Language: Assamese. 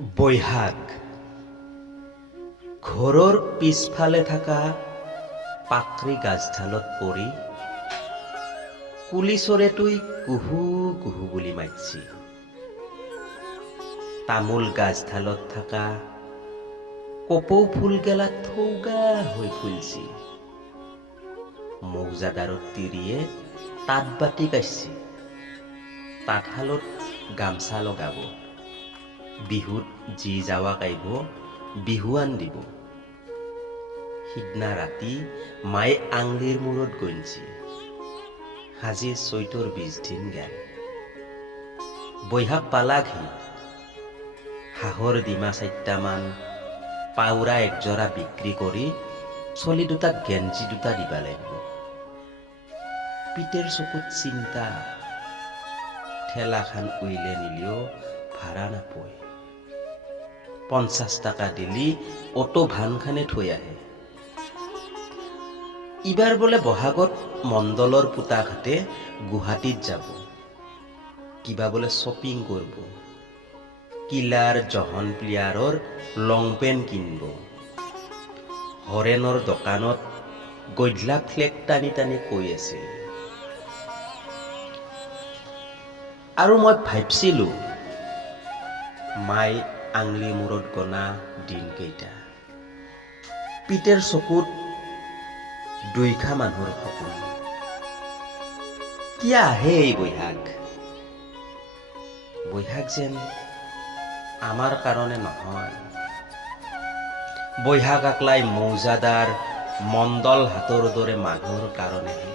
বৈহাগ ঘৰৰ পিছফালে থকা পাকৰি গাছডালত পৰি কুলি চৰাইটোই কুহু কুহু বুলি মাতছি। তামোল গাছডালত থকা কপৌ ফুলগেলা থৌগা হৈ ফুলছি। মৌজাদাৰত তিৰিয়ে তাঁত বাতি কাঢ়ছি। তাঁতশালত গামচা লগাব। বিহুত যি যাৱাক আহিব বিহুৱান দিব। সিদিনা ৰাতি মায়ে আঙলিৰ মূৰত গণছি। আজি চৈতৰ 20 দিন গেল। বৈহাগ পালাকহি। হাঁহৰ ডিমা 4টামান, পাউৰা 1 যোৰা বিক্ৰী কৰি চলি দুটাক গেঞ্জি 2টা দিবা লাগিব। পিতেৰ চকুত চিন্তা। ঠেলাখান উইলে নিলেও ভাড়া নাপয়। 50 টাকা দিলি অটো ভানখানে থৈ আহে। ইবাৰ বোলে বহাগত মণ্ডলৰ পুতাকহাতে গুৱাহাটীত যাব। কিবা বোলে শ্বপিং কৰিব। কিলাৰ জহন প্লিয়াৰৰ লং পেণ্ট কিনব। হৰেণৰ দোকানত গধলা ফ্লেগ টানি টানি কৈ আছিল। আৰু মই ভাবছিলো মাই আঙলি মূৰত গনা দিনকেইটা। পিতেৰ চকুত 2খা মানুহৰ সপোন। কিয় আহে এই বৈহাগ? বৈহাগ যেন আমাৰ কাৰণে নহয়। বৈহাগ আকলাই মৌজাদাৰ মণ্ডল হাতৰ দৰে মানুহৰ কাৰণেহে।